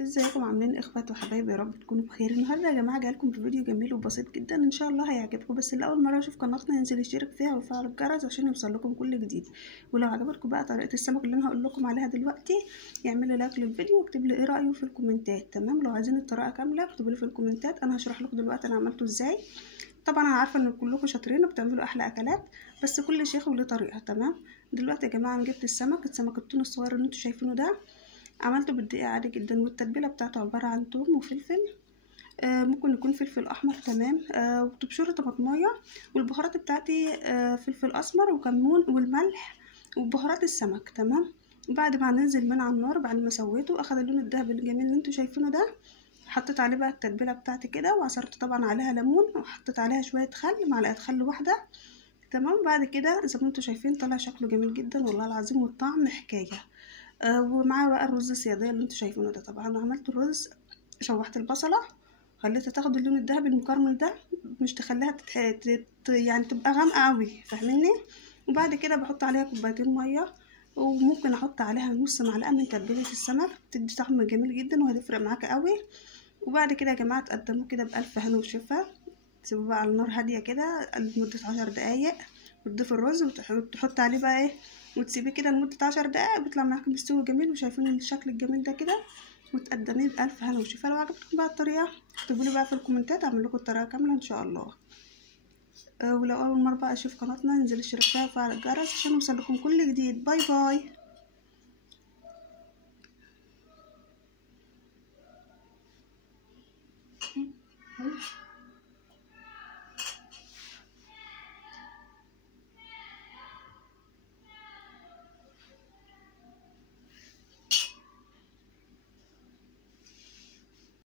ازيكم عاملين اخوات وحبايبي؟ يا رب تكونوا بخير. النهارده يا جماعه جايلكم بفيديو جميل وبسيط جدا، ان شاء الله هيعجبكم. بس اللي اول مره يشوف قناتنا ينزل يشترك فيها ويفعل الجرس عشان يوصلكم كل جديد. ولو عجبتكم بقى طريقه السمك اللي انا هقول لكم عليها دلوقتي، يعملوا لايك للفيديو واكتب لي ايه رايه في الكومنتات. تمام؟ لو عايزين الطريقه كامله اكتبوا لي في الكومنتات، انا هشرح لكم دلوقتي انا عملته ازاي. طبعا انا عارفه ان كلكم شاطرين وبتعملوا احلى اكلات، بس كل شيخ وله طريقه. تمام؟ دلوقتي يا جماعه انا جبت السمك التون الصغير اللي انتوا شايفينه ده، عملته بالدقيق عادي جدا. والتتبيله بتاعته عباره عن توم وفلفل، ممكن يكون فلفل احمر. تمام؟ وتبشرة طماطمايه. والبهارات بتاعتي فلفل اسمر وكمون والملح وبهارات السمك. تمام؟ بعد ما ننزل من على النار، بعد ما سويته اخد اللون الذهبي الجميل اللي انتوا شايفينه ده، حطيت عليه بقى التتبيله بتاعتي كده، وعصرت طبعا عليها ليمون، وحطيت عليها شويه خل، معلقه خل واحده. تمام؟ بعد كده زي ما انتوا شايفين طلع شكله جميل جدا والله العظيم، والطعم حكايه. ومعاه بقى الرز السيادية اللي انتوا شايفينه ده. طبعا انا عملت الرز، شوحت البصلة، خليتها تاخد اللون الذهبي المكرمل ده، مش تخليها يعني تبقى غامقة قوي، فاهميني؟ وبعد كده بحط عليها كوبايتين مية، وممكن احط عليها نص معلقة من تتبيلة السمك، بتدي طعم جميل جدا وهتفرق معاك قوي. وبعد كده يا جماعة تقدموه كده بألف هنا وشفا. تسيبوه بقى على النار هادية كده لمدة 10 دقايق، وتضيف الرز وتحط عليه بقى ايه، وتسيبيه كده لمدة 10 دقايق، بيطلع معاكم مستوي جميل. وشايفين الشكل الجميل ده كده، وتقدميه بألف هنا وشفا. لو عجبتكم بقى الطريقة اكتبولي بقى في الكومنتات، اعمل لكم الطريقة كاملة ان شاء الله. ولو اول مرة بقى اشوف قناتنا، انزل اشترك فيها وفعل الجرس عشان يوصلكم كل جديد. باي باي.